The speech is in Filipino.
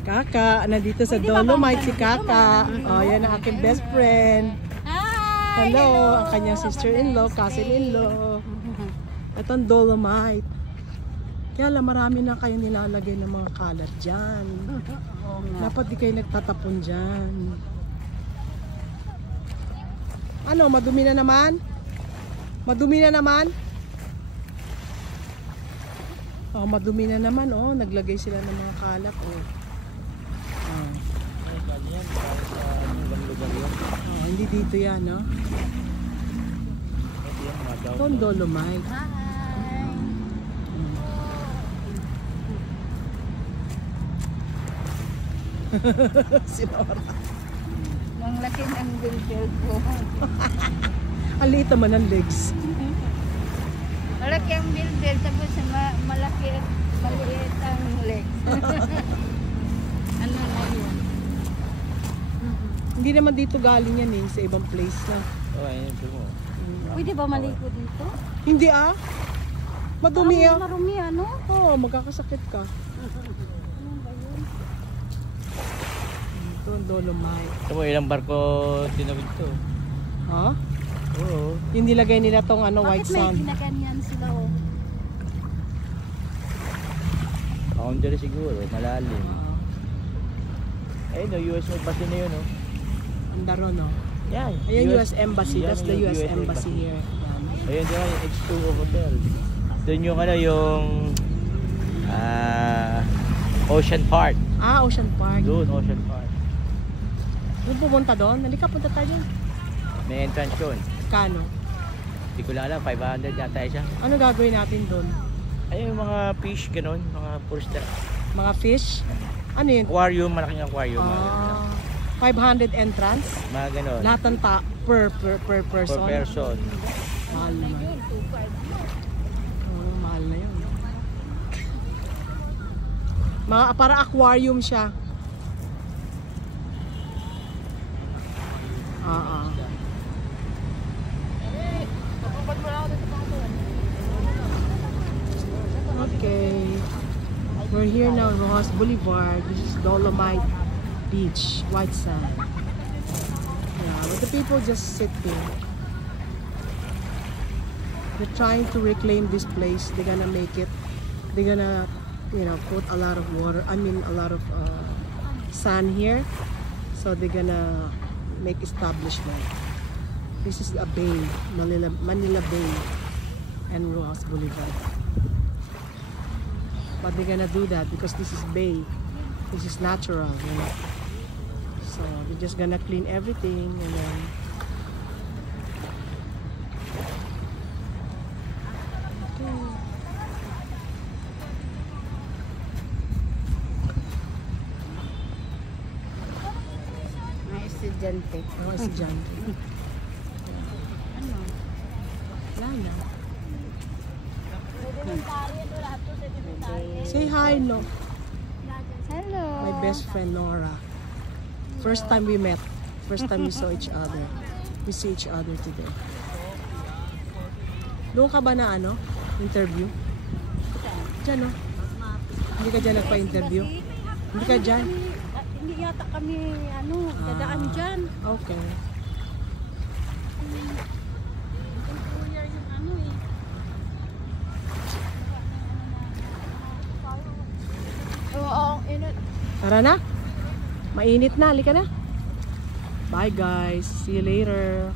Kaka, nandito sa Dolomite si Kaka. Oh, yan ang aking best friend. Hi! Hello, ang kanyang sister-in-law, cousin-in-law. Itong Dolomite. Kaya lang, marami na kayo nilalagay ng mga kalat dyan. Dapat di kayo nagtatapon dyan. Ano, madumi na naman? Madumi na naman? Oh, madumi na naman, oh. Naglagay sila ng mga kalat, oh. Oh. Oh, hindi dito yan, no? Ito ang Dolomite. Sinora. Ang laki ng build ko. Ang liit naman ang legs. Malaki ang build tapos maliit ang legs. Ano na yun? Hindi naman dito galing yan eh, sa ibang place na. Oh, ayun ito mo. Pwede ba maligo dito? Hindi ah. Madumi ah. Marumi ano? Oo, magkakasakit ka. Ito ang Dolomite. Ito mo, ilang barko tinawid to? Ha? Oo. Yung nilagay nila tong ano, white Bakit may sand. ginaganyan sila oh? Boundary siguro, malalim. Ayun o, US Embassy na yun o. Andaro no. Yan. Ayan US Embassy. Yan, That's the yung US Embassy here. Yan. Ayun din yung H2O Hotel. Doon yung ano, yung Ocean Park. Ah, Ocean Park. Doon, Ocean Park. Doon pumunta doon? Halika, punta tayo. May entrance yun. Kano? Hindi ko lang alam, 500 yata siya. Ano gagawin natin doon? Ayun yung mga fish, ganun, mga purster. Mga fish? Ano yun? Aquarium, malaking aquarium. Ah, 500 entrance? Mga ganun. Lahat ng per Per person? person. Mahal naman. Oo, mahal na yun. Mga, para aquarium siya. Okay. We're here now, Rojas Boulevard. This is Dolomite Beach, white sand. Yeah, but the people just sitting. They're trying to reclaim this place. They're gonna make it. They're gonna, you know, put a lot of water. I mean, a lot of sand here. So they're gonna make establishment. This is a bay, Manila Bay, and Rojas Boulevard. But they're gonna do that because this is bay. This is natural, you know. So they're just gonna clean everything and then. Mga estudyante. Mga estudyante. Ano? Wala na. Say hi, no. Hello. My best friend Nora. First time we met. First time we saw each other. We see each other today. Doon ka ba na ano? Interview? Diyan no? Hindi ka dyan nagpa-interview? Hindi ka dyan? Hindi yata kami ano, dadaan dyan. Okay. Tara na. Mainit na. Halika na. Bye guys. See you later.